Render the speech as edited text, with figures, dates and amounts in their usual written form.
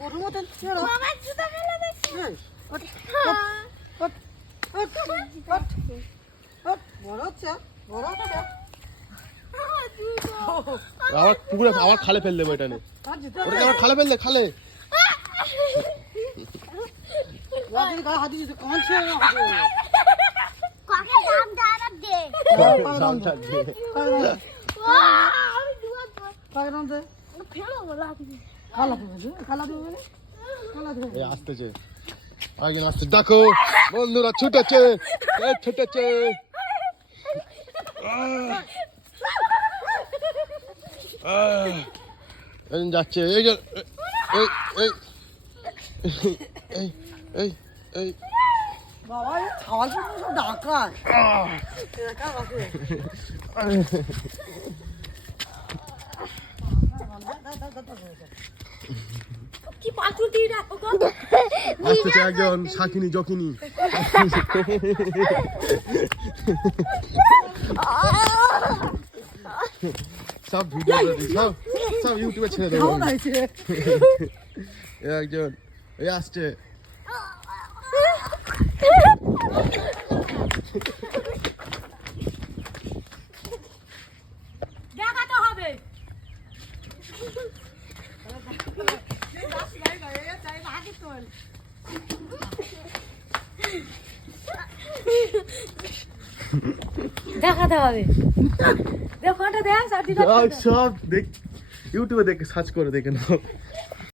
গরুর মতন ছেড়ো আমার জুতা ফেলে দিচ্ছি বড় হচ্ছে আবার পুকুরে আবার খালে ফেল দেবো এটা নিয়ে ওটাকে আবার খালে ফেল দে খালে হাতি কখন ছেড়ে আসতেছে আগে আসতে দেখো বন্ধুরা ছুটেছে ছুটেছে যাচ্ছে এই এই এই এই এই বাবা খাওয়ার জন্য ডাকা কি পাথর দিয়ে রাখো গো আসতেছে একজন শাকিনি জকিনি সব ভিডিও সব ইউটিউবে ছেড়ে দেবো একজন এই আসছে দেখাতে হবে দেখাতে হবে দেখো দেখ সব দেখ ইউটিউবে দেখে সার্চ করে দেখে নাও